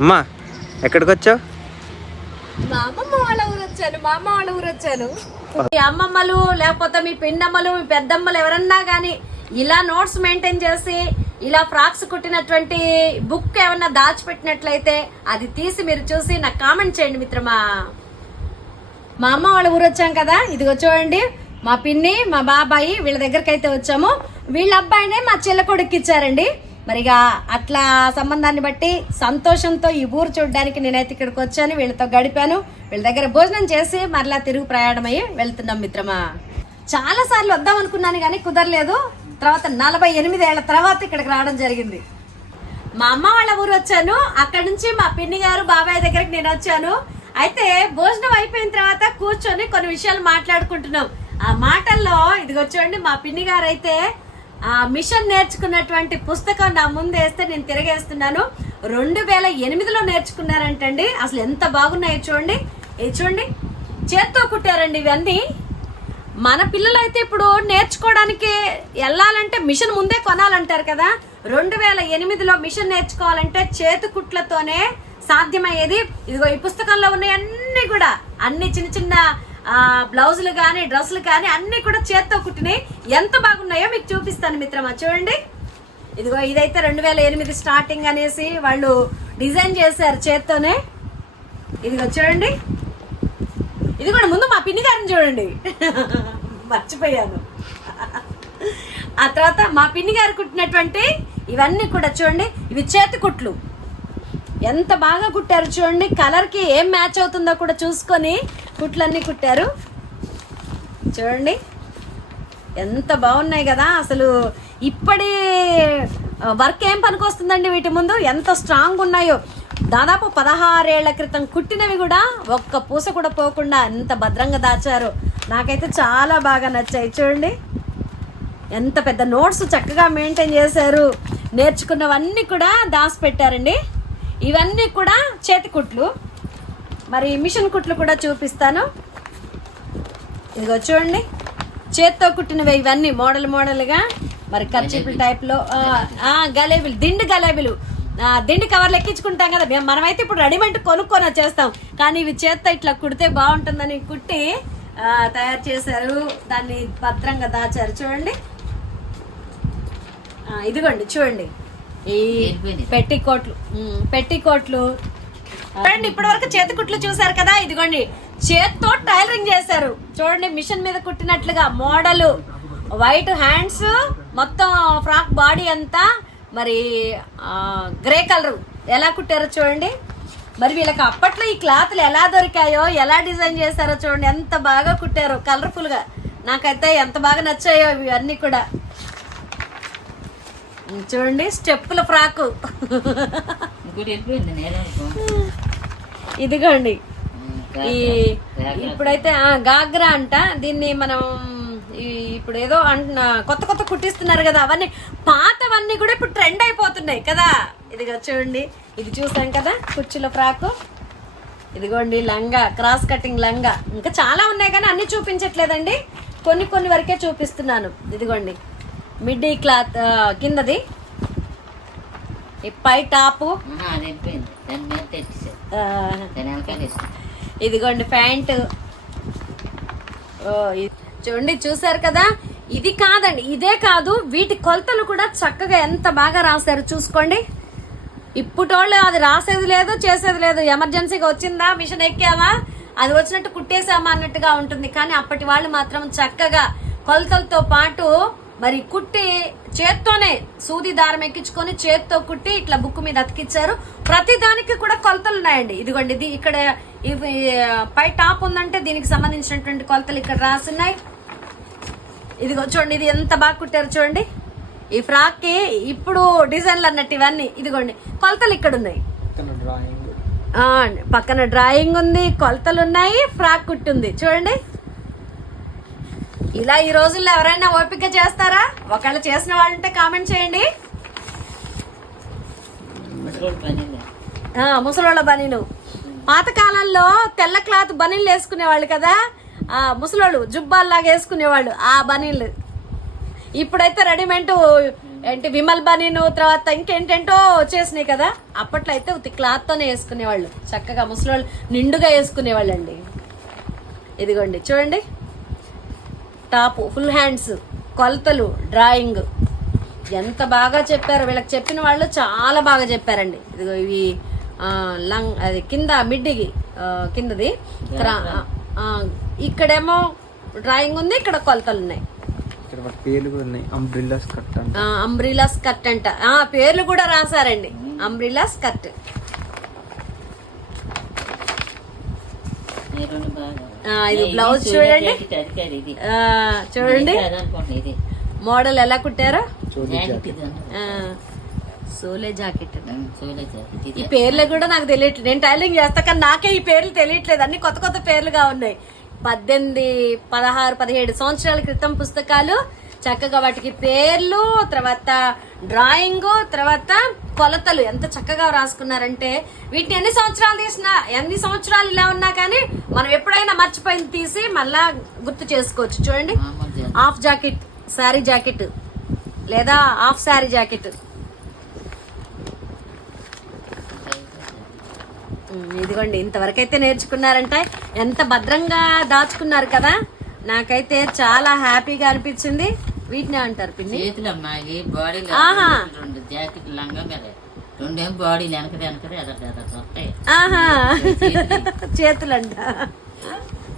అమ్మా ఎక్కడికి వచ్చావు మా అమ్మమ్మ వాళ్ళ ఊరు వచ్చాను మా అమ్మ వాళ్ళ ఊరు వచ్చాను. మీ అమ్మమ్మలు లేకపోతే మీ పిన్నమ్మలు మీ పెద్దమ్మలు ఎవరన్నా కానీ ఇలా నోట్స్ మెయింటైన్ చేసి ఇలా ఫ్రాక్స్ కుట్టినటువంటి బుక్ ఏమన్నా దాచిపెట్టినట్లయితే అది తీసి మీరు చూసి నాకు కామెంట్ చేయండి మిత్రమా. మా అమ్మ వాళ్ళ ఊరు వచ్చాం కదా ఇదిగో చూడండి. మా పిన్ని మా బాబాయి వీళ్ళ దగ్గరికి అయితే వచ్చాము. వీళ్ళ అబ్బాయినే మా చెల్ల కొడుకు ఇచ్చారండి. మరిగా అట్లా సంబంధాన్ని బట్టి సంతోషంతో ఈ ఊరు చూడడానికి నేనైతే ఇక్కడికి వచ్చాను. వీళ్ళతో గడిపాను. వీళ్ళ దగ్గర భోజనం చేసి మరలా తిరుగు ప్రయాణమయ్యి వెళ్తున్నాం మిత్రమా. చాలా సార్లు వద్దాం అనుకున్నాను కానీ కుదరలేదు. తర్వాత నలభై ఎనిమిది ఏళ్ళ తర్వాత ఇక్కడికి రావడం జరిగింది. మా అమ్మ వాళ్ళ ఊరు వచ్చాను. అక్కడ నుంచి మా పిన్ని గారు బాబాయ్ దగ్గరికి నేను వచ్చాను. అయితే భోజనం అయిపోయిన తర్వాత కూర్చొని కొన్ని విషయాలు మాట్లాడుకుంటున్నాం. ఆ మాటల్లో ఇదిగో చూడండి మా పిన్ని గారు అయితే ఆ మిషన్ నేర్చుకున్నటువంటి పుస్తకం నా ముందు వేస్తే నేను తిరగేస్తున్నాను. రెండు వేల ఎనిమిదిలో నేర్చుకున్నారంటండి. అసలు ఎంత బాగున్నాయో చూడండి. ఇది చూడండి. చేత్తో కుట్టారండి ఇవన్నీ. మన పిల్లలైతే ఇప్పుడు నేర్చుకోవడానికి వెళ్ళాలంటే మిషన్ ముందే కొనాలంటారు కదా. రెండు వేల ఎనిమిదిలో మిషన్ నేర్చుకోవాలంటే చేతి కుట్లతోనే సాధ్యమయ్యేది. ఇదిగో ఈ పుస్తకంలో ఉన్నాయన్నీ కూడా. అన్ని చిన్న చిన్న బ్లౌజులు కానీ డ్రెస్సులు కానీ అన్నీ కూడా చేత్తో కుట్టినాయి. ఎంత బాగున్నాయో మీకు చూపిస్తాను మిత్రమా. చూడండి. ఇదిగో ఇదైతే రెండు వేల ఎనిమిది స్టార్టింగ్ అనేసి వాళ్ళు డిజైన్ చేశారు చేత్తోనే. ఇదిగో చూడండి. ఇది కూడా ముందు మా పిన్ని గారిని చూడండి. మర్చిపోయాను. ఆ తర్వాత మా పిన్ని గారు కుట్టినటువంటి ఇవన్నీ కూడా చూడండి. ఇవి చేతి కుట్లు. ఎంత బాగా కుట్టారు చూడండి. కలర్కి ఏం మ్యాచ్ అవుతుందో కూడా చూసుకొని కుట్లన్నీ కుట్టారు. చూడండి. ఎంత బాగున్నాయి కదా. అసలు ఇప్పటి వర్క్ ఏం పనికొస్తుందండి వీటి ముందు? ఎంత స్ట్రాంగ్ ఉన్నాయో. దాదాపు పదహారేళ్ళ క్రితం కుట్టినవి కూడా ఒక్క పూస కూడా పోకుండా ఎంత భద్రంగా దాచారు. నాకైతే చాలా బాగా నచ్చాయి. చూడండి. ఎంత పెద్ద నోట్స్ చక్కగా మెయింటైన్ చేశారు. నేర్చుకున్నవన్నీ కూడా దాచిపెట్టారండి. ఇవన్నీ కూడా చేతి కుట్లు మరి మిషన్ కుట్లు కూడా చూపిస్తాను. ఇదిగో చూడండి. చేత్తో కుట్టినవి ఇవన్నీ మోడల్ మోడల్గా. మరి ఖర్చీపుల టైప్లో గలేబీలు దిండు గలేబీలు. దిండు కవర్లు ఎక్కించుకుంటాం కదా మేము మనమైతే ఇప్పుడు రెడీమేడ్ కొనుక్కొని వచ్చేస్తాం. కానీ ఇవి చేత్తో ఇట్లా కుడితే బాగుంటుందని కుట్టి ఆ, తయారు చేశారు. దాన్ని భద్రంగా దాచారు. చూడండి. ఇదిగోండి చూడండి. ఈ పెట్టి కోట్లు పెట్టి కోట్లు చూడండి ఇప్పటి వరకు చేతి కుట్లు చూసారు కదా? ఇదిగోండి. చేత్తో టైలరింగ్ చేశారు. చూడండి మిషన్ మీద కుట్టినట్లుగా మోడల్. వైట్ హ్యాండ్స్ మొత్తం ఫ్రాక్ బాడీ అంతా మరి గ్రే కలర్ ఎలా కుట్టారో చూడండి. మరి వీళ్ళకి అప్పట్లో ఈ క్లాత్లు ఎలా దొరికాయో ఎలా డిజైన్ చేశారో చూడండి. ఎంత బాగా కుట్టారో కలర్ఫుల్గా. నాకైతే ఎంత బాగా నచ్చాయో ఇవన్నీ కూడా. చూడండి స్టెప్పుల ఫ్రాకు. ఇదిగోండి. ఈ ఇప్పుడైతే గాగ్రా అంట. దీన్ని మనం ఇప్పుడు ఏదో అంటున్నా కొత్త కొత్త కుట్టిస్తున్నారు కదా అవన్నీ పాతవన్నీ కూడా ఇప్పుడు ట్రెండ్ అయిపోతున్నాయి కదా. ఇదిగో చూడండి ఇది చూసాం కదా కుర్చీల ఫ్రాకు. ఇదిగోండి లంగా క్రాస్ కటింగ్ లంగా. ఇంకా చాలా ఉన్నాయి కానీ అన్ని చూపించట్లేదండి. కొన్ని కొన్ని వరకే చూపిస్తున్నాను. ఇదిగోండి మిడ్డీ క్లాత్ కిందది. ఈ పై టాపు. ఇదిగోండి ప్యాంటు. చూడండి చూసారు కదా? ఇది కాదండి ఇదే కాదు. వీటి కొలతలు కూడా చక్కగా ఎంత బాగా రాశారు చూసుకోండి. ఇప్పుటోళ్ళు అది రాసేది లేదు చేసేది లేదు. ఎమర్జెన్సీగా వచ్చిందా? మిషన్ ఎక్కావా? అది వచ్చినట్టు కుట్టేసామా అన్నట్టుగా ఉంటుంది. కానీ అప్పటి వాళ్ళు మాత్రం చక్కగా కొలతలతో పాటు మరి కుట్టి చేత్తోనే సూది దారం ఎక్కించుకొని చేత్తో కుట్టి ఇట్లా బుక్ మీద అతికిచ్చారు. ప్రతి దానికి కూడా కొలతలు ఉన్నాయండి. ఇదిగోండి ఇది ఇక్కడ పై టాప్ ఉందంటే దీనికి సంబంధించినటువంటి కొలతలు ఇక్కడ రాసున్నాయి. ఇదిగో చూడండి ఇది ఎంత బాగా కుట్టారు చూడండి. ఈ ఫ్రాక్కి ఇప్పుడు డిజైన్లు అన్నట్టు ఇవన్నీ. ఇదిగోండి కొలతలు ఇక్కడ ఉన్నాయి. పక్కన డ్రాయింగ్ ఉంది కొలతలు ఉన్నాయి ఫ్రాక్ కుట్టుంది. చూడండి. ఇలా ఈ రోజుల్లో ఎవరైనా ఓపిక చేస్తారా? ఒకళ్ళు చేసిన వాళ్ళంటే కామెంట్ చేయండి. ముసలోళ్ళ బనీలు పాతకాలంలో తెల్ల క్లాత్ బనీలు వేసుకునేవాళ్ళు కదా? ఆ, ముసలోళ్ళు జుబ్బాల్లాగా వేసుకునేవాళ్ళు ఆ బనీలు ఇప్పుడైతే రెడీమేడ్ ఏంటి విమల్ బనీను తర్వాత ఇంకేంటేంటో వచ్చేసినాయి కదా? అప్పట్లో అయితే ఉత్తి క్లాత్తోనే వేసుకునేవాళ్ళు. చక్కగా ముసలోళ్ళు నిండుగా వేసుకునేవాళ్ళు అండి ఇదిగోండి చూడండి. టాప్ ఫుల్ హ్యాండ్స్ కొలతలు డ్రాయింగ్ ఎంత బాగా చెప్పారు వీళ్ళకి చెప్పిన వాళ్ళు చాలా బాగా చెప్పారండి. ఇదిగో ఇవి లంగ్ అది కింద మిడ్డికి కిందది. ఇక్కడేమో డ్రాయింగ్ ఉంది ఇక్కడ కొలతలు ఉన్నాయి. ఇక్కడ వాటి పేర్లు కూడా ఉన్నాయి. అంబ్రిల్లా స్కర్ట్ అంట. అంబ్రిలా స్కర్ట్ అంట. ఆ పేర్లు కూడా రాశారండి. అంబ్రిలా స్కర్ట్ ఇది బ్లౌజ్ చూడండి చూడండి. మోడల్ ఎలా కుట్టారో? సోలే జాకెట్. ఈ ఇది పేర్లు కూడా నాకు తెలియట్లేదు నేను టైలింగ్ చేస్తా కానీ నాకే ఈ పేర్లు తెలియట్లేదు. అన్ని కొత్త కొత్త పేర్లుగా ఉన్నాయి. పద్దెనిమిది పదహారు పదిహేడు సంవత్సరాల క్రితం పుస్తకాలు చక్కగా వాటికి పేర్లు తర్వాత డ్రాయింగ్ తర్వాత కొలతలు. ఎంత చక్కగా రాసుకున్నారంటే వీటిని ఎన్ని సంవత్సరాలు తీసినా ఎన్ని సంవత్సరాలు ఇలా ఉన్నా కానీ మనం ఎప్పుడైనా మర్చిపోయింది తీసి మళ్ళా గుర్తు చేసుకోవచ్చు. చూడండి. హాఫ్ జాకెట్ శారీ జాకెట్ లేదా హాఫ్ శారీ జాకెట్. ఇదిగోండి ఇంతవరకు అయితే నేర్చుకున్నారంటే ఎంత భద్రంగా దాచుకున్నారు కదా. నాకైతే చాలా హ్యాపీగా అనిపించింది. వీటిని అంటారు పిన్ని? చేతులు అమ్మాయి ఆహా. రెండు జాకెట్ లంగా మీద రెండేం బాడీలు వెనకది వెనకది వస్తాయి. చేతులంట.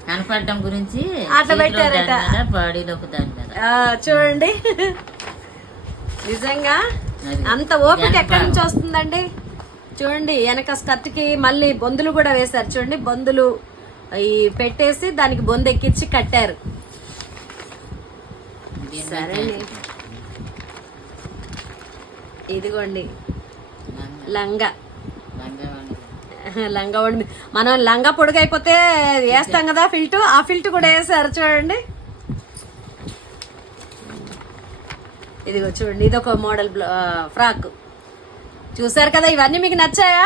కనపడడం గురించి అట్లా పెట్టారట. దాని మీద బాడీలో ఒక దాని మీద. చూడండి. నిజంగా. అంత ఓపిక ఎక్కడి నుంచి వస్తుందండి? చూడండి వెనక స్కర్ట్కి మళ్ళీ బొందులు కూడా వేశారు. చూడండి బొందులు ఈ పెట్టేసి దానికి బొందు ఎక్కించి కట్టారు. సరేనే ఇదిగోండి. లంగా. లంగా. లంగా వాడి లంగా వండి మనం లంగా పొడుగైపోతే వేస్తాం కదా ఫిల్ట్? ఆ ఫిల్ట్ కూడా వేసారు చూడండి. ఇదిగో చూడండి ఇది ఒక మోడల్ ఫ్రాక్. చూసారు కదా ఇవన్నీ మీకు నచ్చాయా?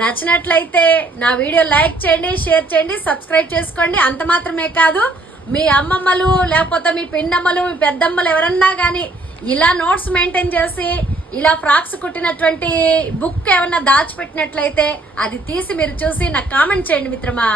నచ్చినట్లయితే నా వీడియో లైక్ చేయండి షేర్ చేయండి సబ్స్క్రైబ్ చేసుకోండి. అంత మాత్రమే కాదు మీ అమ్మమ్మలు లేకపోతే మీ పిన్నమ్మలు మీ పెద్దమ్మలు ఎవరన్నా కానీ ఇలా నోట్స్ మెయింటైన్ చేసి ఇలా ఫ్రాక్స్ కుట్టినటువంటి బుక్ ఏమన్నా దాచిపెట్టినట్లయితే అది తీసి మీరు చూసి నాకు కామెంట్ చేయండి మిత్రమా.